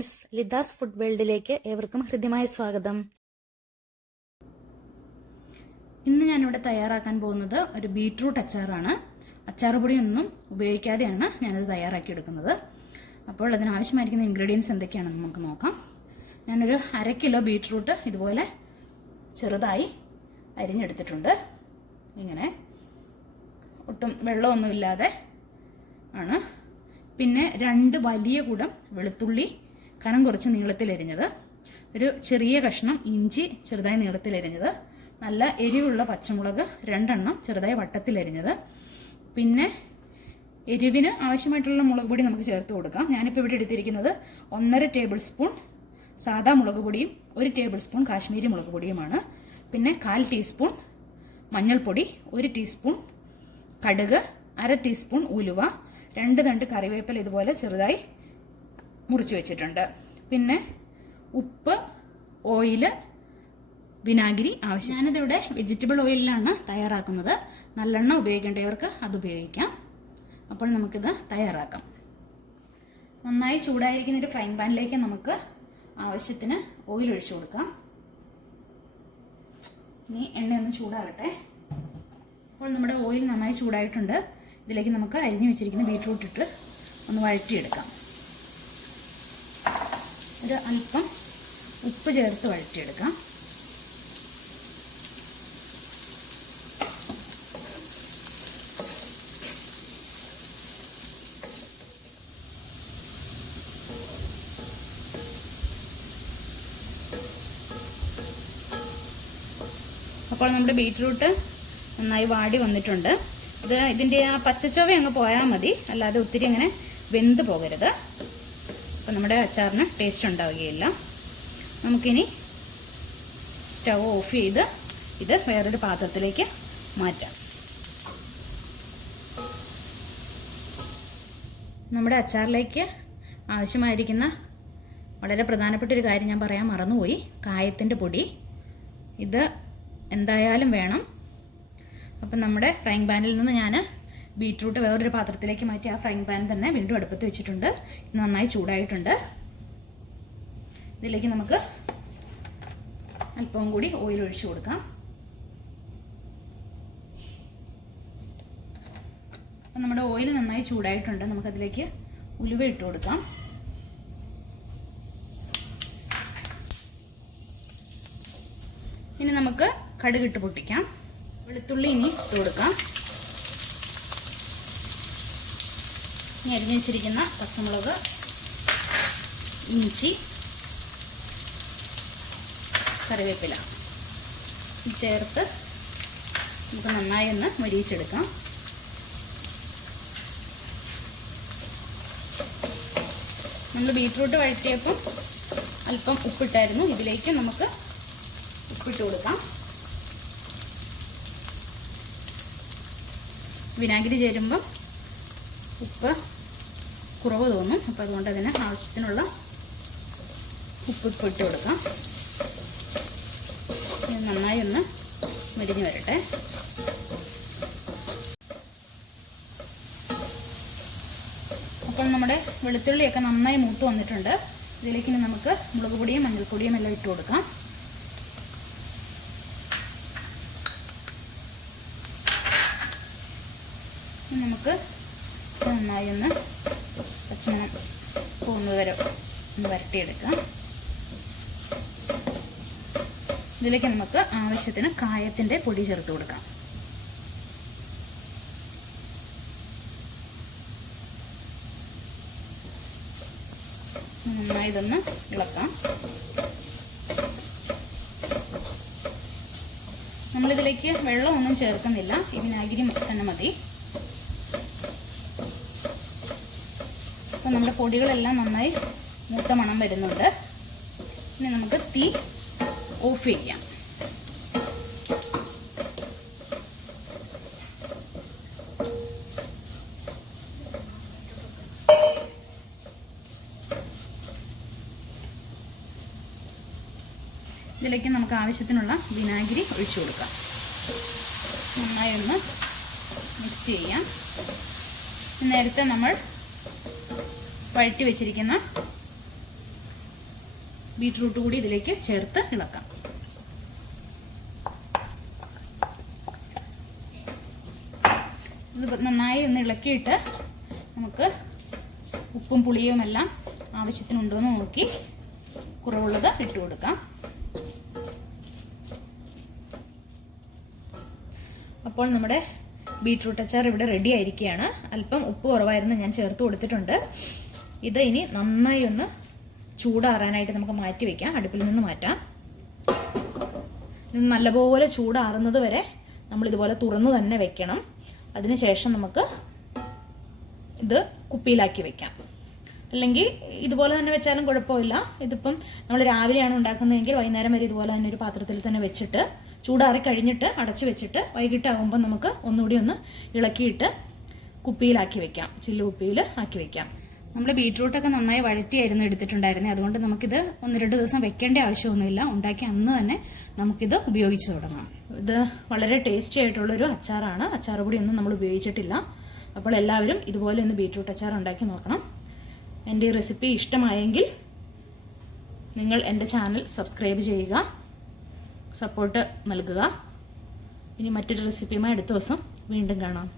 Friends, ലിഥാസ് food വേൾഡിലേക്ക് ഏവർക്കും ഹൃദ്യമായ സ്വാഗതം. ഇന്ന് ഞാനിവിടെ തയ്യാറാക്കാൻ പോകുന്നത് ഒരു ബീട്രൂട്ട് അച്ചാറാണ്. അച്ചാർ പൊടിയൊന്നും ഉപയോഗിക്കാതെയാണ് ഞാനത് തയ്യാറാക്കിയെടുക്കുന്നത്. അപ്പോൾ അതിനാവശ്യമായിരിക്കുന്ന ഇൻഗ്രീഡിയൻസ് എന്തൊക്കെയാണെന്ന് നമുക്ക് നോക്കാം. ഞാനൊരു 1/2 കിലോ ബീട്രൂട്ട് ഇതുപോലെ ചെറുതായി അരിഞ്ഞെടുത്തിട്ടുണ്ട്. ഇങ്ങനെ ഒട്ടും വെള്ളമൊന്നുമില്ലാതെ ആണ്. പിന്നെ 2 വലിയ കൂടം വെളുത്തുള്ളി കനം കുറച്ച് നീളത്തിലരിഞ്ഞത്, ഒരു ചെറിയ കഷ്ണം ഇഞ്ചി ചെറുതായി നീളത്തിലരിഞ്ഞത്, നല്ല എരിവുള്ള പച്ചമുളക് 2 എണ്ണം ചെറുതായി വട്ടത്തിലരിഞ്ഞത്, പിന്നെ എരിവിന് ആവശ്യമായിട്ടുള്ള മുളക് പൊടി നമുക്ക് ചേർത്ത് കൊടുക്കാം. ഞാനിപ്പോൾ ഇവിടെ എടുത്തിരിക്കുന്നത് 1.5 ടേബിൾ സ്പൂൺ സാദാ മുളക് പൊടിയും 1 ടേബിൾ സ്പൂൺ കാശ്മീരി മുളക് പൊടിയുമാണ്. പിന്നെ 1/4 ടീസ്പൂൺ മഞ്ഞൾപ്പൊടി, 1 ടീസ്പൂൺ കടുക്, 1/2 ടീസ്പൂൺ ഉലുവ, 2 തണ്ട് കറിവേപ്പില ഇതുപോലെ ചെറുതായി മുറിച്ച് വെച്ചിട്ടുണ്ട്. പിന്നെ ഉപ്പ്, ഓയിൽ, വിനാഗിരി ആവശ്യം. ഞാനിതിവിടെ വെജിറ്റബിൾ ഓയിലിലാണ് തയ്യാറാക്കുന്നത്. നല്ലെണ്ണ ഉപയോഗിക്കേണ്ടവർക്ക് അത് ഉപയോഗിക്കാം. അപ്പോൾ നമുക്കിത് തയ്യാറാക്കാം. നന്നായി ചൂടായിരിക്കുന്ന ഒരു ഫ്രൈങ് പാനിലേക്ക് നമുക്ക് ആവശ്യത്തിന് ഓയിൽ ഒഴിച്ചു കൊടുക്കാം. ഇനി എണ്ണയൊന്ന് ചൂടാകട്ടെ. അപ്പോൾ നമ്മുടെ ഓയിൽ നന്നായി ചൂടായിട്ടുണ്ട്. ഇതിലേക്ക് നമുക്ക് അരിഞ്ഞു വെച്ചിരിക്കുന്ന ബീട്രൂട്ട് ഇട്ട് ഒന്ന് വഴറ്റിയെടുക്കാം. ഒരു അല്പം ഉപ്പ് ചേർത്ത് വഴറ്റിയെടുക്കാം. അപ്പോൾ നമ്മുടെ ബീട്രൂട്ട് നന്നായി വാടി വന്നിട്ടുണ്ട്. ഇതിൻ്റെ ആ പച്ചച്ചൊവ അങ്ങ് പോയാൽ മതി, അല്ലാതെ ഒത്തിരി അങ്ങനെ വെന്ത് പോകരുത്. അപ്പം നമ്മുടെ അച്ചാറിന് ടേസ്റ്റ് ഉണ്ടാവുകയില്ല. നമുക്കിനി സ്റ്റവ് ഓഫ് ചെയ്ത് ഇത് വേറൊരു പാത്രത്തിലേക്ക് മാറ്റാം. നമ്മുടെ അച്ചാറിലേക്ക് ആവശ്യമായിരിക്കുന്ന വളരെ പ്രധാനപ്പെട്ട ഒരു കാര്യം ഞാൻ പറയാൻ മറന്നുപോയി. കായത്തിൻ്റെ പൊടി ഇത് എന്തായാലും വേണം. അപ്പം നമ്മുടെ ഫ്രൈങ് പാനിൽ നിന്ന് ഞാൻ ബീട്രൂട്ട് വേറൊരു പാത്രത്തിലേക്ക് മാറ്റി ആ ഫ്രൈങ് പാൻ തന്നെ വീണ്ടും അടുപ്പത്ത് വെച്ചിട്ടുണ്ട്. ഇത് നന്നായി ചൂടായിട്ടുണ്ട്. ഇതിലേക്ക് നമുക്ക് അല്പം കൂടി ഓയിൽ ഒഴിച്ചു കൊടുക്കാം. അപ്പം നമ്മുടെ ഓയിൽ നന്നായി ചൂടായിട്ടുണ്ട്. നമുക്കതിലേക്ക് ഉലുവ ഇട്ട് കൊടുക്കാം. ഇനി നമുക്ക് കടുകിട്ട് പൊട്ടിക്കാം. വെളുത്തുള്ളി ഇനി ഇട്ട് കൊടുക്കാം. ഇനി അരിഞ്ഞു വെച്ചിരിക്കുന്ന പച്ചമുളക്, ഇഞ്ചി, കറിവേപ്പില ചേർത്ത് നമുക്ക് നന്നായി ഒന്ന് മൊരിയിച്ചെടുക്കാം. നമ്മൾ ബീട്രൂട്ട് വഴറ്റിയപ്പോൾ അല്പം ഉപ്പിട്ടായിരുന്നു. ഇതിലേക്ക് നമുക്ക് ഉപ്പിട്ട് കൊടുക്കാം. വിനാഗിരി ചേരുമ്പം ഉപ്പ് കുറവ് തോന്നും. അപ്പോൾ അതുകൊണ്ട് അതിന് ആവശ്യത്തിനുള്ള ഉപ്പ് ഇട്ട് കൊടുക്കാം. ഇത് നന്നായി ഒന്ന് മുരിഞ്ഞ് വരട്ടെ. അപ്പോൾ നമ്മുടെ വെളുത്തുള്ളിയൊക്കെ നന്നായി മൂത്ത് വന്നിട്ടുണ്ട്. ഇതിലേക്ക് ഇനി നമുക്ക് മുളക് പൊടിയും മഞ്ഞൾപ്പൊടിയും എല്ലാം ഇട്ട് കൊടുക്കാം. നമുക്ക് നന്നായി ഒന്ന് പച്ചമണം പോകുന്നത് വരെ ഒന്ന് വരട്ടിയെടുക്കാം. ഇതിലേക്ക് നമുക്ക് ആവശ്യത്തിന് കായത്തിൻ്റെ പൊടി ചേർത്ത് കൊടുക്കാം. നന്നായി ഇതൊന്ന് ഇളക്കാം. നമ്മളിതിലേക്ക് വെള്ളമൊന്നും ചേർക്കുന്നില്ല, ഈ വിനാഗിരി തന്നെ മതി. അപ്പോൾ നമ്മുടെ പൊടികളെല്ലാം നന്നായി മൂത്ത മണം വരുന്നുണ്ട്. ഇനി നമുക്ക് തീ ഓഫ് ചെയ്യാം. ഇതിലേക്ക് നമുക്ക് ആവശ്യത്തിനുള്ള വിനാഗിരി ഒഴിച്ചു കൊടുക്കാം. നന്നായി ഒന്ന് മിക്സ് ചെയ്യാം. നേരത്തെ നമ്മൾ വഴറ്റി വെച്ചിരിക്കുന്ന ബീറ്റ്റൂട്ട് കൂടി ഇതിലേക്ക് ചേർത്ത് ഇളക്കാം. ഇത് നന്നായി ഒന്ന് ഇളക്കിയിട്ട് നമുക്ക് ഉപ്പും പുളിയും എല്ലാം ആവശ്യത്തിനുണ്ടോ എന്ന് നോക്കി കുറവുള്ളത് ഇട്ട് കൊടുക്കാം. അപ്പോൾ നമ്മുടെ ബീറ്റ്റൂട്ട് അച്ചാർ ഇവിടെ റെഡി ആയിരിക്കുകയാണ്. അല്പം ഉപ്പ് കുറവായിരുന്നു, ഞാൻ ചേർത്ത് കൊടുത്തിട്ടുണ്ട്. ഇത് ഇനി നന്നായി ഒന്ന് ചൂടാറാനായിട്ട് നമുക്ക് മാറ്റി വയ്ക്കാം, അടുപ്പിൽ നിന്ന് മാറ്റാം. ഇത് നല്ലപോലെ ചൂടാറുന്നത് വരെ നമ്മളിതുപോലെ തുറന്ന് തന്നെ വെക്കണം. അതിനുശേഷം നമുക്ക് ഇത് കുപ്പിയിലാക്കി വെക്കാം. അല്ലെങ്കിൽ ഇതുപോലെ തന്നെ വെച്ചാലും കുഴപ്പമില്ല. ഇതിപ്പം നമ്മൾ രാവിലെയാണ് ഉണ്ടാക്കുന്നതെങ്കിൽ വൈകുന്നേരം വരെ ഇതുപോലെ തന്നെ ഒരു പാത്രത്തിൽ തന്നെ വെച്ചിട്ട് ചൂടാറി കഴിഞ്ഞിട്ട് അടച്ചു വെച്ചിട്ട് വൈകിട്ടാകുമ്പോൾ നമുക്ക് ഒന്നുകൂടി ഒന്ന് ഇളക്കിയിട്ട് കുപ്പിയിലാക്കി വെക്കാം, ചില്ല് കുപ്പിയിൽ ആക്കി വെക്കാം. നമ്മൾ ബീറ്റ്റൂട്ടൊക്കെ നന്നായി വഴറ്റിയായിരുന്നു എടുത്തിട്ടുണ്ടായിരുന്നത്. അതുകൊണ്ട് നമുക്കിത് 1-2 ദിവസം വെക്കേണ്ട ആവശ്യമൊന്നുമില്ല. ഉണ്ടാക്കി അന്ന് തന്നെ നമുക്കിത് ഉപയോഗിച്ച് തുടങ്ങാം. ഇത് വളരെ ടേസ്റ്റി ആയിട്ടുള്ളൊരു അച്ചാറാണ്. അച്ചാർ പൊടിയൊന്നും നമ്മൾ ഉപയോഗിച്ചിട്ടില്ല. അപ്പോൾ എല്ലാവരും ഇതുപോലെ ഒന്ന് ബീറ്റ്റൂട്ട് അച്ചാർ ഉണ്ടാക്കി നോക്കണം. എൻ്റെ ഈ റെസിപ്പി ഇഷ്ടമായെങ്കിൽ നിങ്ങൾ എൻ്റെ ചാനൽ സബ്സ്ക്രൈബ് ചെയ്യുക, സപ്പോർട്ട് നൽകുക. ഇനി മറ്റൊരു റെസിപ്പിയുമായി അടുത്ത ദിവസം വീണ്ടും കാണാം.